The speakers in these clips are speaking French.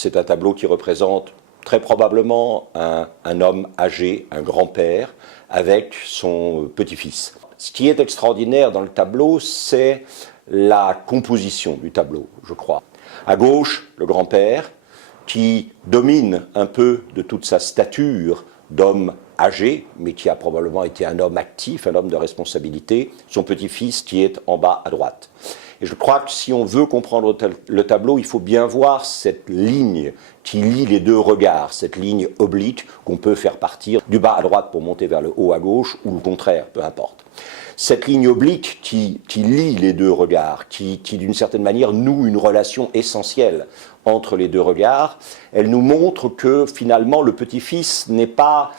c'est un tableau qui représente très probablement un homme âgé, un grand-père, avec son petit-fils. Ce qui est extraordinaire dans le tableau, c'est la composition du tableau, je crois. À gauche, le grand-père, qui domine un peu de toute sa stature d'homme âgé, mais qui a probablement été un homme actif, un homme de responsabilité, son petit-fils qui est en bas à droite. Et je crois que si on veut comprendre le tableau, il faut bien voir cette ligne qui lie les deux regards, cette ligne oblique qu'on peut faire partir du bas à droite pour monter vers le haut à gauche, ou le contraire, peu importe. Cette ligne oblique qui lie les deux regards, qui d'une certaine manière noue une relation essentielle entre les deux regards, elle nous montre que finalement le petit-fils n'est pas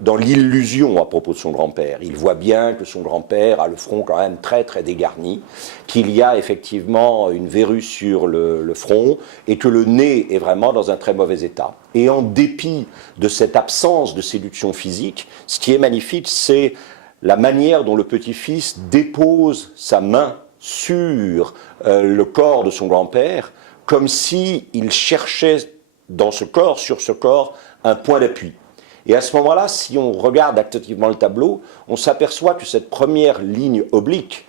dans l'illusion à propos de son grand-père. Il voit bien que son grand-père a le front quand même très très dégarni, qu'il y a effectivement une verrue sur le front et que le nez est vraiment dans un très mauvais état. Et en dépit de cette absence de séduction physique, ce qui est magnifique, c'est la manière dont le petit-fils dépose sa main sur le corps de son grand-père, comme s'il cherchait dans ce corps, sur ce corps, un point d'appui. Et à ce moment-là, si on regarde activement le tableau, on s'aperçoit que cette première ligne oblique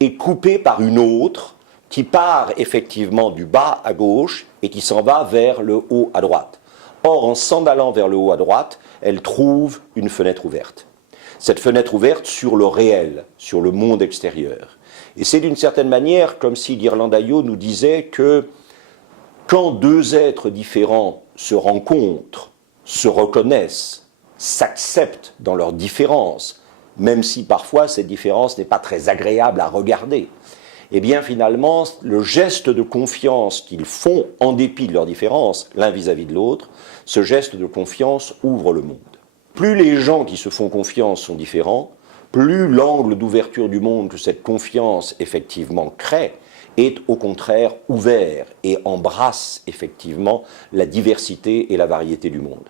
est coupée par une autre qui part effectivement du bas à gauche et qui s'en va vers le haut à droite. Or, en s'en allant vers le haut à droite, elle trouve une fenêtre ouverte. Cette fenêtre ouverte sur le réel, sur le monde extérieur. Et c'est d'une certaine manière comme si Ghirlandaio nous disait que quand deux êtres différents se rencontrent, se reconnaissent, s'acceptent dans leurs différences, même si parfois cette différence n'est pas très agréable à regarder, eh bien finalement, le geste de confiance qu'ils font en dépit de leurs différences, l'un vis-à-vis de l'autre, ce geste de confiance ouvre le monde. Plus les gens qui se font confiance sont différents, plus l'angle d'ouverture du monde que cette confiance effectivement crée est au contraire ouvert et embrasse effectivement la diversité et la variété du monde.